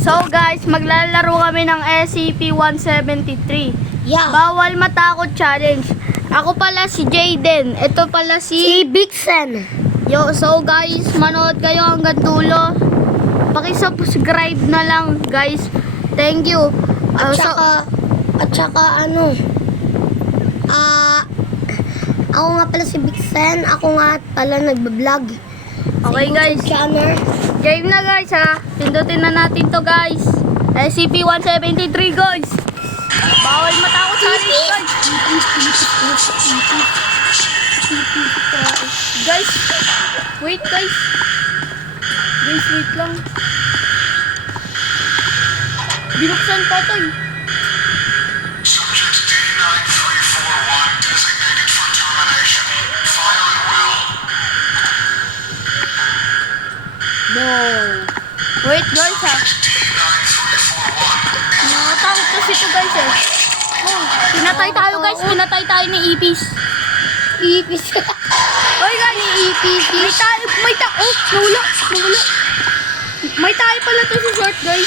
So guys, maglalaro kami ng SCP-173. Yeah. Bawal matakot challenge. Ako pala si Jaden. Ito pala si Bixen. Yo, so guys, manood kayo hanggang dulo. Paki-subscribe na lang, guys. Thank you. At saka ano? Ako nga pala si Bixen. Ako nga pala nagbablog. Okay, guys. Channel. Game na, guys, ha. Pindutin na natin to, guys. SCP-173, guys. Bawal matakot challenge, guys. Guys, wait, guys. Guys, wait lang. Binuksan pa to, eh. Subject D9341 designated for termination. File at will. No. Wait, guys, ha. D9341. Nakatakot kasi to, guys, eh. Oh, pinatay tayo, guys. Pinatay tayo ni Ipis. Ipis. Oy, guys. Ipis. May tayo. Oh, nawala. May tayo pala to si Short, guys.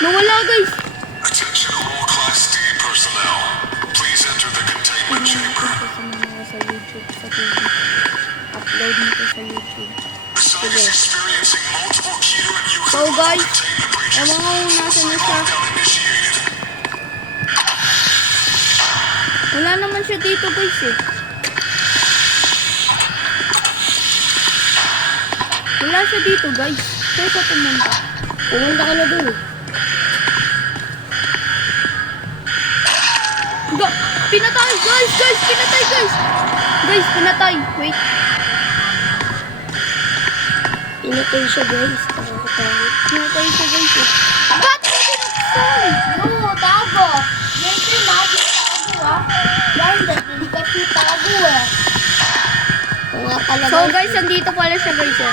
Nawala, guys. Attention all Class D personnel. Please enter the containment chamber. Upload nito sa YouTube. The site is experiencing multiple keto and So, guys, containment breaches. ewan ko kung nasa na siya. Lockdown initiated. Wala naman siya dito, guys, eh. Wala siya dito, guys. Saan siya pumunta? Pumunta ka na dun. Pinatay, guys! Pinatay, guys! Guys, pinatay. Wait. Pinatay siya, guys. Nakakatakot. Pinatay siya, guys, eh. Ba't mo pinatay? No, tago. Medyo natin tago, ah. Dahil hindi kasi tago, eh. Oo nga pala, So, guys, andito pala siya, guys, eh.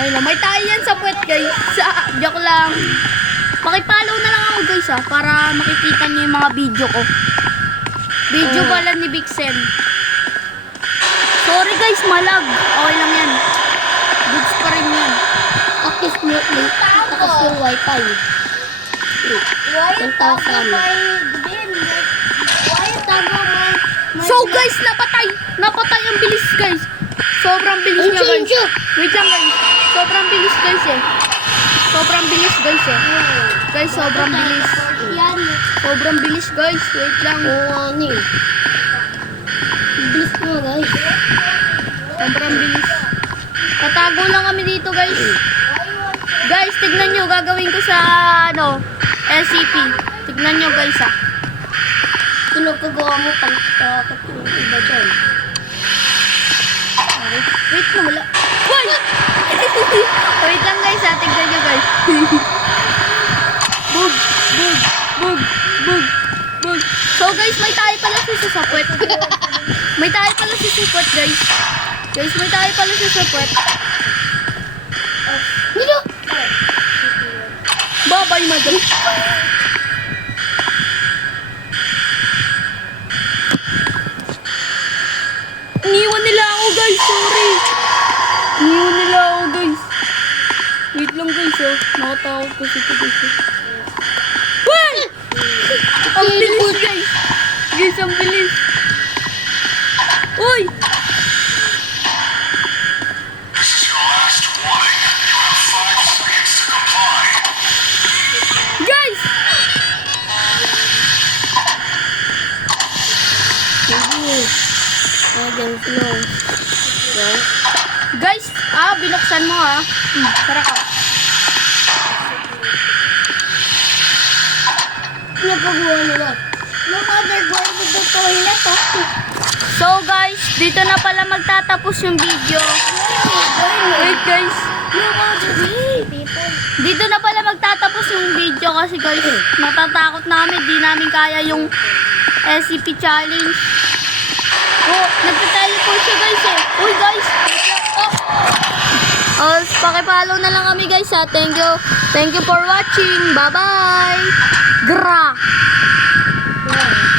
Ayun, may tayo yan sa puwet, guys. Joke lang. Pakipollow na lang ako, guys, ah, para makikita niyo yung mga video ko. Video pala ni Bixen. Sorry, guys, malag. Okay lang yan. Goods pa rin yan. Akis mo, may takas yung wifi. Why tago may bin? Why tago may... So, guys, napatay ang bilis, guys. Sobrang bilis niya, guys. Wait lang, guys. Sobrang bilis, guys, eh. Sobrang bilis, guys, eh. Guys, sobrang bilis. Yan. Sobrang bilis, guys. Wait lang. Oo, ano eh. Bilis mo, guys. Sobrang bilis. Tatago lang kami dito, guys. Guys, tignan nyo. Gagawin ko sa, SCP. Tignan nyo, guys, ah. Pinagkagawa mo pang takot yung iba dyan. Wait mo, wala. Why? Wait lang, guys, ah. Tignan nyo, guys. Bug. So, guys, may tayo pala siya sa puwet. May tayo pala siya sa puwet, guys. Guys, may tayo pala siya sa puwet. Nilo! Babay, madam. Iniwan nila ako, guys. Sorry. Iniwan nila ako, guys. Wait lang, guys, oh. Nakatakot kasi ito, guys, oh. Why? Ang bilis, guys. Guys, ang bilis. Uy! This is your last warning. You have 5 seconds to comply. Guys! Sige. Ayan, flow. Guys, binuksan mo, ah. Tara ka. Pinapagawa nila. No other going to the toilet, oh. So, guys, dito na pala magtatapos yung video. Wait, guys. No other people. Dito na pala magtatapos yung video kasi, guys, natatakot namin. Di namin kaya yung SCP challenge. Oh, nagpa-teleport siya, guys, eh. Uy, guys. Pakipollow na lang kami, guys, ha. Thank you for watching. Bye-bye. Gra.